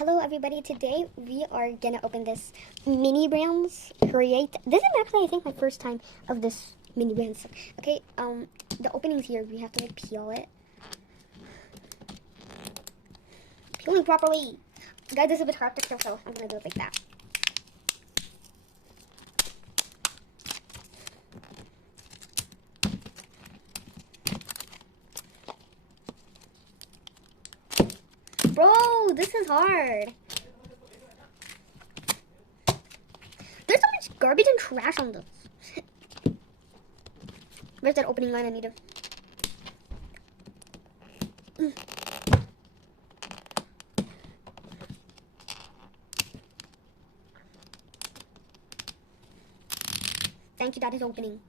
Hello everybody, today we are gonna open this mini brands create. This is actually I think my first time of this mini brands. Okay, the opening's here, we have to like peel it. Peeling properly. Guys, this is a bit hard to peel, so I'm gonna do it like that. Bro, this is hard. There's so much garbage and trash on this. Where's that opening line? I need to... Thank you, that is opening.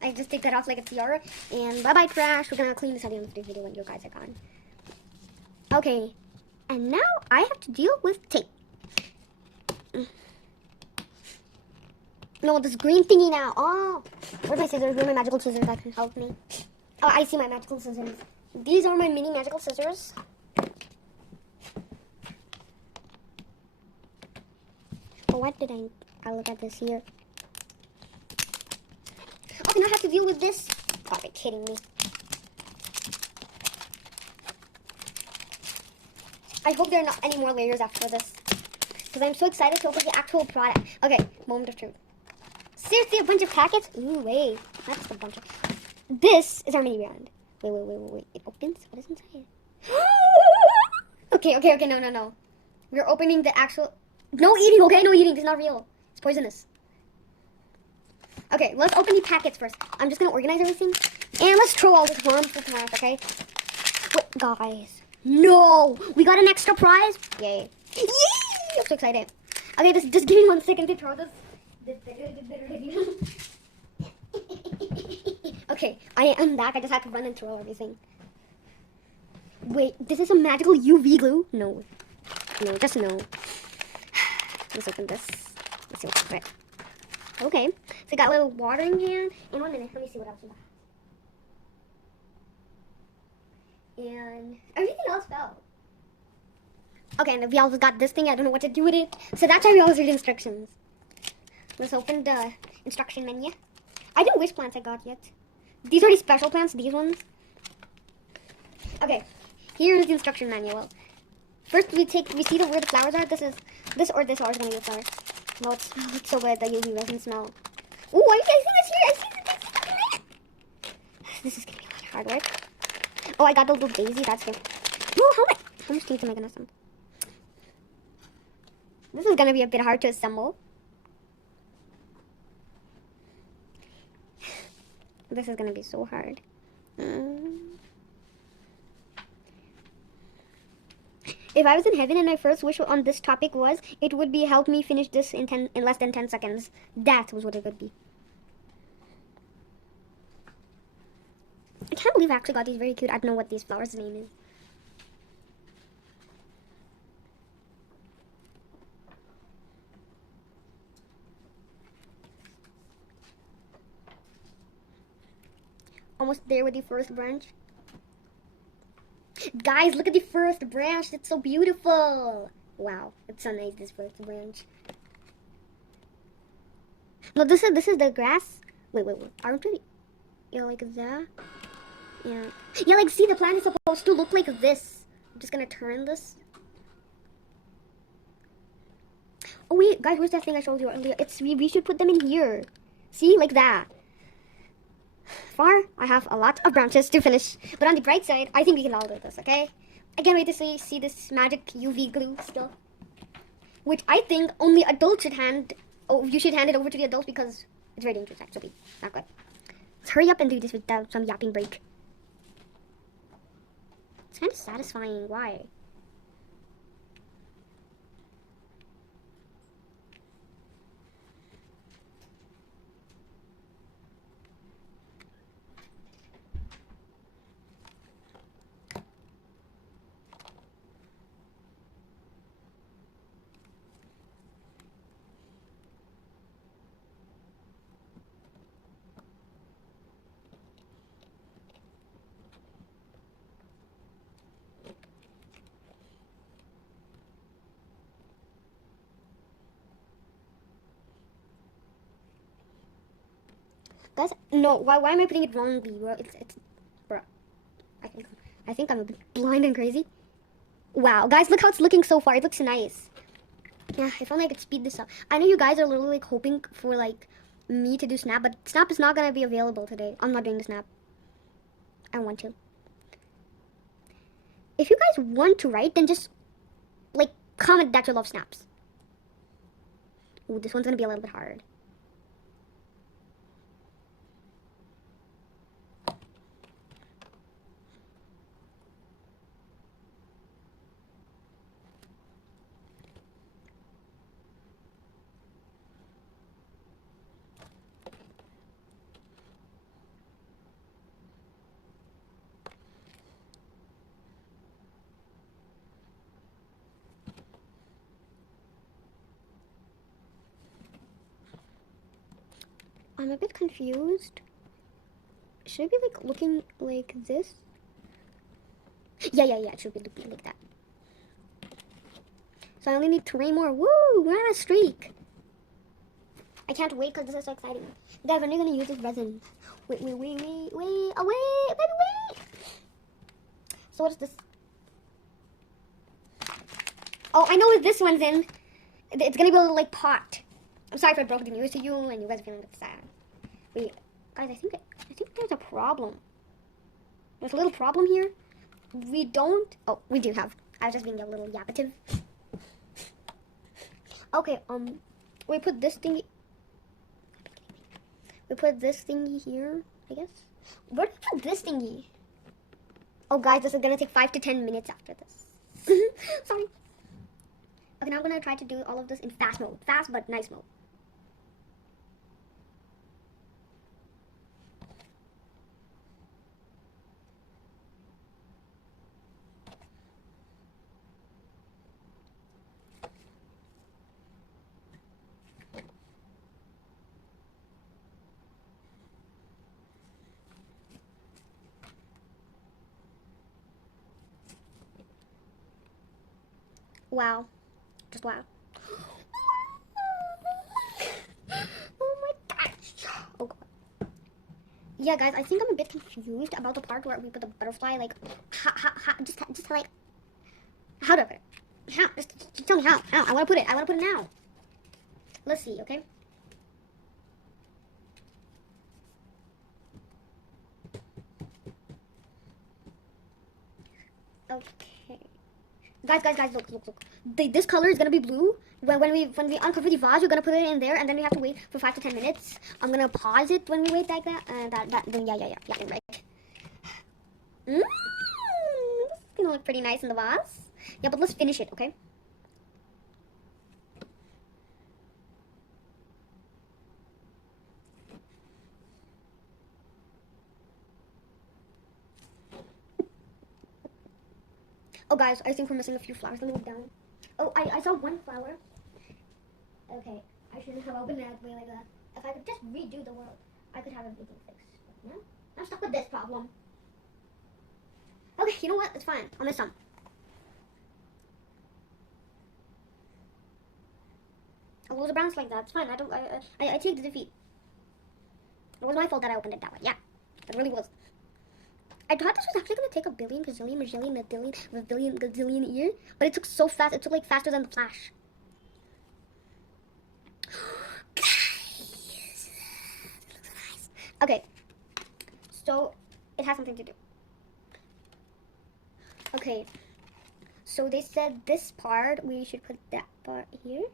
I just take that off like a tiara, and bye-bye trash. We're gonna clean this at the end of the video when you guys are gone. Okay, and now I have to deal with tape. No, this green thingy now. Oh, where's my scissors? Where's my magical scissors that can help me? Oh, I see my magical scissors. These are my mini magical scissors. Oh, what did I look at this here? Okay, now I have to deal with this. God, are you kidding me? I hope there are not any more layers after this, because I'm so excited to open the actual product. Okay, moment of truth. Seriously, a bunch of packets? Ooh, wait. That's a bunch of... This is our mini brand. Wait. It opens? What is inside? Okay, no. We're opening the actual... No eating, okay? No eating. This is not real. It's poisonous. Okay, let's open the packets first. I'm just gonna organize everything. And let's throw all this harmful trash, okay? Wait, guys. No! We got an extra prize? Yay. Yay! I'm so excited. Okay, just give me 1 second to throw this. Okay, I am back. I just had to run and throw everything. Wait, this is a magical UV glue? No, just no. Let's open this. Let's see what's in it. Okay, so I got a little watering can. And 1 minute, let me see what else we got. And everything else fell. Okay, and we also got this thing. I don't know what to do with it. So that's why we always read instructions. Let's open the instruction menu. I didn't know which plants I got yet. These are the special plants, these ones. Okay, here's the instruction manual. First we see where the flowers are. This or this are gonna be the flowers. Oh, it smells so good, the UV resin smell. Ooh, are you guys seeing this here? I see this. This is gonna be a lot of hard work. Oh, I got the little daisy, that's good. Oh, how much things am I gonna assemble? This is gonna be a bit hard to assemble. This is gonna be so hard. If I was in heaven and my first wish on this topic was, it would be help me finish this in less than 10 seconds. That was what it would be. I can't believe I actually got these very cute. I don't know what these flowers' name is. Almost there with the first branch. Guys, look at the first branch. It's so beautiful. Wow, it's so nice, this first branch. No, this is the grass. Wait. Aren't we? Yeah, like that. Yeah, like see, the plant is supposed to look like this. I'm just gonna turn this. Oh wait, guys, where's that thing I showed you earlier? We should put them in here. See, like that. Far, I have a lot of branches to finish, but on the bright side, I think we can all do this, okay? I can't wait to see this magic UV glue still, which I think only adults should hand. Oh, you should hand it over to the adults because it's very dangerous, actually. Not good. Let's hurry up and do this without some yapping break. It's kind of satisfying. Why? Guys, no, why am I putting it wrongly, bro? Bro. I think I'm a bit blind and crazy. Wow, guys, look how it's looking so far. It looks nice. Yeah, if only I could speed this up. I know you guys are literally like hoping for like me to do Snap, but Snap is not gonna be available today. I'm not doing the Snap. I want to. If you guys want to write, then just like comment that you love Snaps. Ooh, this one's gonna be a little bit hard. I'm a bit confused. Should I be like looking like this? Yeah, it should be looking like that. So I only need 3 more. Woo! We're on a streak. I can't wait because this is so exciting. Guys, when are you gonna use this resin? Wait, baby, wait! So what is this? Oh, I know what this one's in. It's gonna be a little like pot. I'm sorry if I broke the news to you and you guys are feeling sad. Wait, guys, I think there's a problem. There's a little problem here. We don't. Oh, we do have. I was just being a little yappative. Okay, we put this thingy. We put this thingy here, I guess. Where did we put this thingy? Oh, guys, this is gonna take 5 to 10 minutes after this. Sorry. Okay, now I'm gonna try to do all of this in fast mode. Fast but nice mode. Wow. Just wow. Oh my gosh. Oh god. Yeah, guys, I think I'm a bit confused about the part where we put the butterfly, like, just like, how do I put it? How? Just tell me how. How? I want to put it. I want to put it now. Let's see, okay? Okay. Guys, look. This color is gonna be blue. When we uncover the vase, we're gonna put it in there, and then we have to wait for 5 to 10 minutes. I'm gonna pause it when we wait like that, and then yeah, right. This is gonna look pretty nice in the vase. Yeah, but let's finish it, okay? Oh, guys, I think we're missing a few flowers. Let me look down. Oh, I saw one flower. Okay, I shouldn't have opened that way like that. If I could just redo the world, I could have everything fixed. But no, I'm stuck with this problem. Okay, you know what? It's fine. I'll miss some. I'll lose a bounce like that. It's fine. I take the defeat. It was my fault that I opened it that way. Yeah, it really was. I thought this was actually going to take a billion, gazillion, majillion, a billion, gazillion year, but it took so fast. It took like faster than the Flash. Guys, it looks nice. Okay, so it has something to do. Okay, so they said this part, we should put that part here.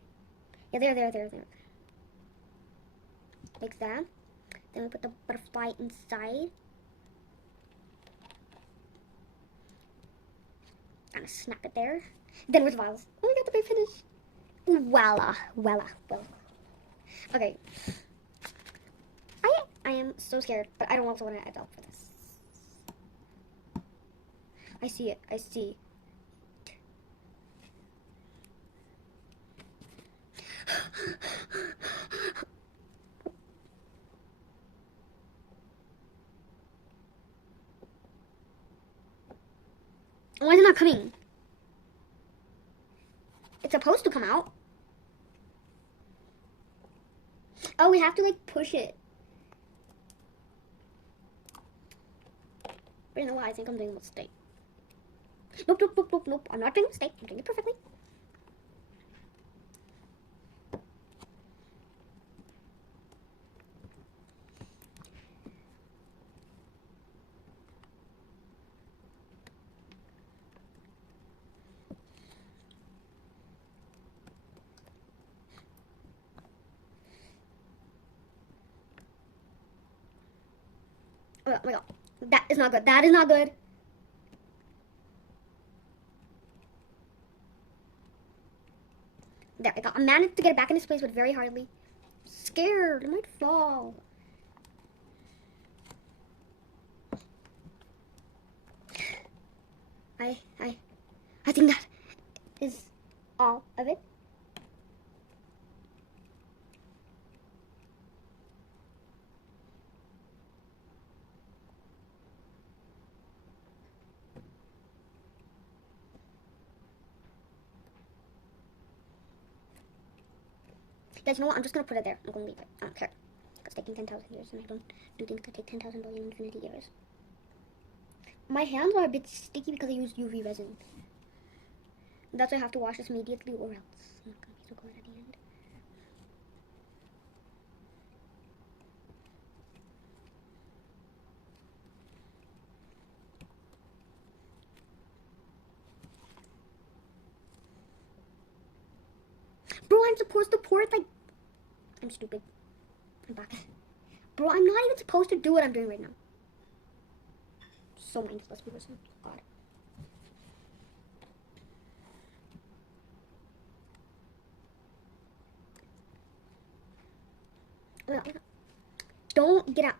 Yeah, there. Like that. Then we put the butterfly inside. Kind of snap it there. Then where's the vase? Oh, we got the big finish. Voila. Okay. I am so scared, but I don't also want to adopt for this. I see it. Why is it not coming? It's supposed to come out. Oh, we have to like push it. But you know what? I think I'm doing a mistake. Nope, nope, nope, nope, nope. I'm not doing a mistake. I'm doing it perfectly. Oh my god. That is not good. That is not good. There we go. I managed to get it back in its place, but very hardly. Scared. It might fall. I think that is all of it. Guys, you know what? I'm just gonna put it there. I'm gonna leave it. I don't care. It's taking 10,000 years, and I don't do things that take 10,000 billion infinity years. My hands are a bit sticky because I used UV resin. That's why I have to wash this immediately, or else I'm not gonna be so good at the end. Bro, I'm supposed to pour it like... I'm stupid. I'm back. Bro, I'm not even supposed to do what I'm doing right now. So mindless, people. God. Don't get out.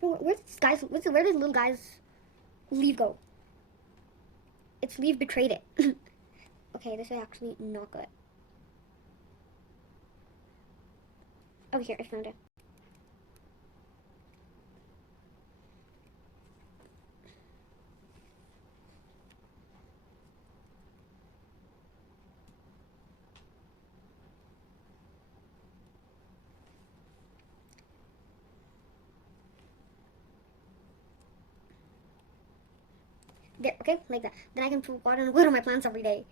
Bro, where does little guy's leaf go? Its leaf betrayed it. Okay, this is actually not good. Oh, here, I found it. There, okay, like that. Then I can put water on my plants every day.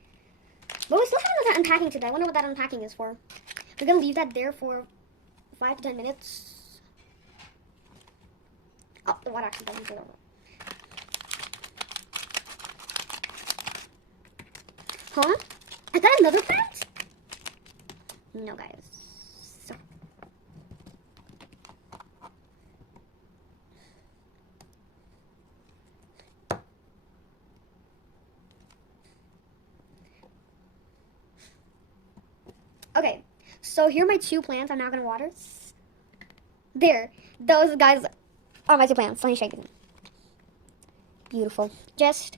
But we still haven't done that unpacking today. I wonder what that unpacking is for. We're gonna leave that there for 5 to 10 minutes. Oh, the water actually doesn't get over. Huh? I got another plant? No, guys. So. Okay, so here are my 2 plants I'm now gonna water. There, those guys are my 2 plants. Let me show you them. Beautiful. Just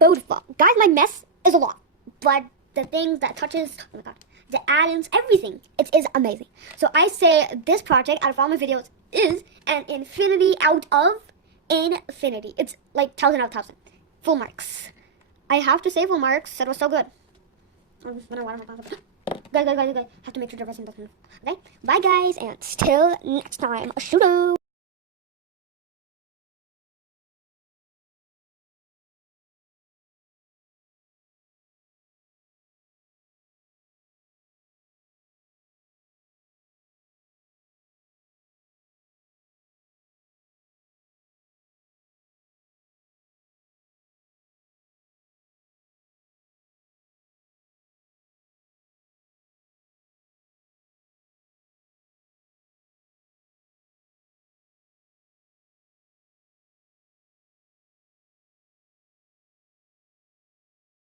beautiful. Guys, my mess is a lot, but the things that touches, oh my god, the add-ins, everything, it is amazing. So I say this project out of all my videos is an infinity out of infinity. It's like 1,000 out of 1,000. Full marks. I have to say full marks. It was so good. Guys, have to make sure the resin doesn't. Okay, bye guys, and till next time. Shoot.